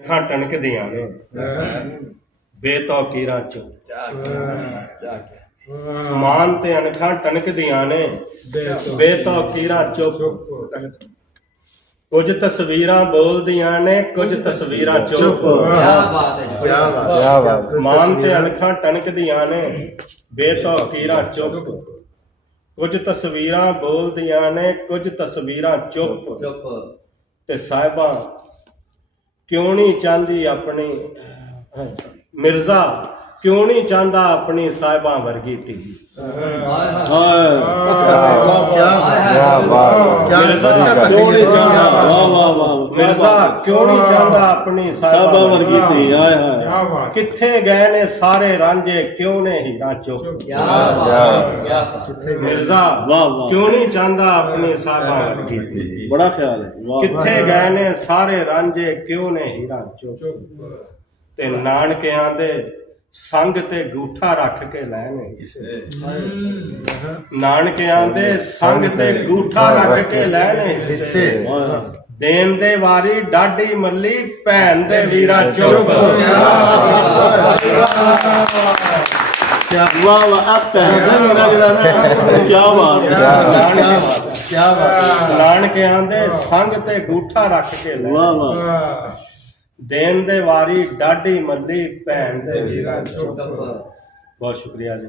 ਅੱਖਾਂ ਟਣਕਦੀਆਂ ਨੇ ਬੇਤੌਕੀਰਾਂ ਚ ਮਾਨ ਤੇ ਅਣਖਾਂ ਟਣਕਦੀਆਂ ਨੇ ਬੇਤੌਕੀਰਾਂ ਚੁੱਪ। ਕੁਝ ਤਸਵੀਰਾਂ ਬੋਲਦੀਆਂ ਨੇ ਕੁਝ ਤਸਵੀਰਾਂ ਚੁੱਪ। ਮਾਨ ਤੇ ਅਣਖਾਂ ਟਣਕਦੀਆਂ ਨੇ ਬੇਤੌਕੀਰਾਂ ਚੁੱਪ। ਕੁਝ ਤਸਵੀਰਾਂ ਬੋਲਦੀਆਂ ਨੇ ਕੁਝ ਤਸਵੀਰਾਂ ਚੁੱਪ। ਤੇ ਸਾਹਿਬਾਂ ਕਿਉਂ ਨਹੀਂ ਚਾਹੁੰਦੀ ਆਪਣੀ ਮਿਰਜ਼ਾ ਕਿਉਂ ਨਹੀਂ ਚਾਹੁੰਦਾ ਆਪਣੀ ਸਾਹਿਬਾਂ ਵਰਗੀ ਧੀ। ਮਿਰਜ਼ਾ ਕਿਉਂ ਨਹੀਂ ਚਾਹੁੰਦਾ ਆਪਣੀ ਸਾਹਿਬਾਂ ਵਰਗੀ ਧੀ। ਕਿੱਥੇ ਗਏ ਨੇ ਸਾਰੇ ਰਾਂਝੇ ਕਿਉਂ ਨੇ ਹੀਰਾ ਚੁੱਪ। ਮਿਰਜ਼ਾ ਕਿਉਂ ਨਹੀਂ ਚਾਹੁੰਦਾ ਆਪਣੀ ਸਾਹਿਬਾਂ ਵਰਗੀ ਧੀ। ਬੜਾ ਖਿਆਲ ਹੈ। ਕਿੱਥੇ ਗਏ ਨੇ ਸਾਰੇ ਰਾਂਝੇ ਕਿਉਂ ਨੇ ਹੀਰਾ ਚੁੱਪ। ਤੇ ਨਾਨਕਿਆਂ ਦੇ ਸੰਗ ਤੇ ਗੂਠਾ ਰੱਖ ਕੇ ਲੈਣੇ। ਨਾਨਕਿਆਂ ਦੇ ਸੰਗ ਤੇ ਗੂਠਾ ਰੱਖ ਕੇ ਲੈਣੇ। ਦੇਣ ਦੇ ਵਾਰੀ ਡਾਢੀ ਮੱਲੀ ਭੈਣ ਦੇ ਵੀਰਾ ਚੁੱਪ। ਵਾਹ ਵਾਹ ਭੈਣ ਦਾ ਮੇਰਾ ਜਿਹੜਾ ਨਾ ਕੀ ਬਾਤ। ਨਾਨਕਿਆਂ ਦੇ ਸੰਗ ਤੇ ਗੂਠਾ ਰੱਖ ਕੇ ਲੈਣੇ। ਵਾਹ ਵਾਹ। ਦੇਣ ਦੇ ਵਾਰੀ ਡਾਢੀ ਮੱਲੀ ਭੈਣ ਦੇ ਵੀਰਾ ਚੁੱਪ। ਬਹੁਤ ਸ਼ੁਕਰੀਆ ਜੀ।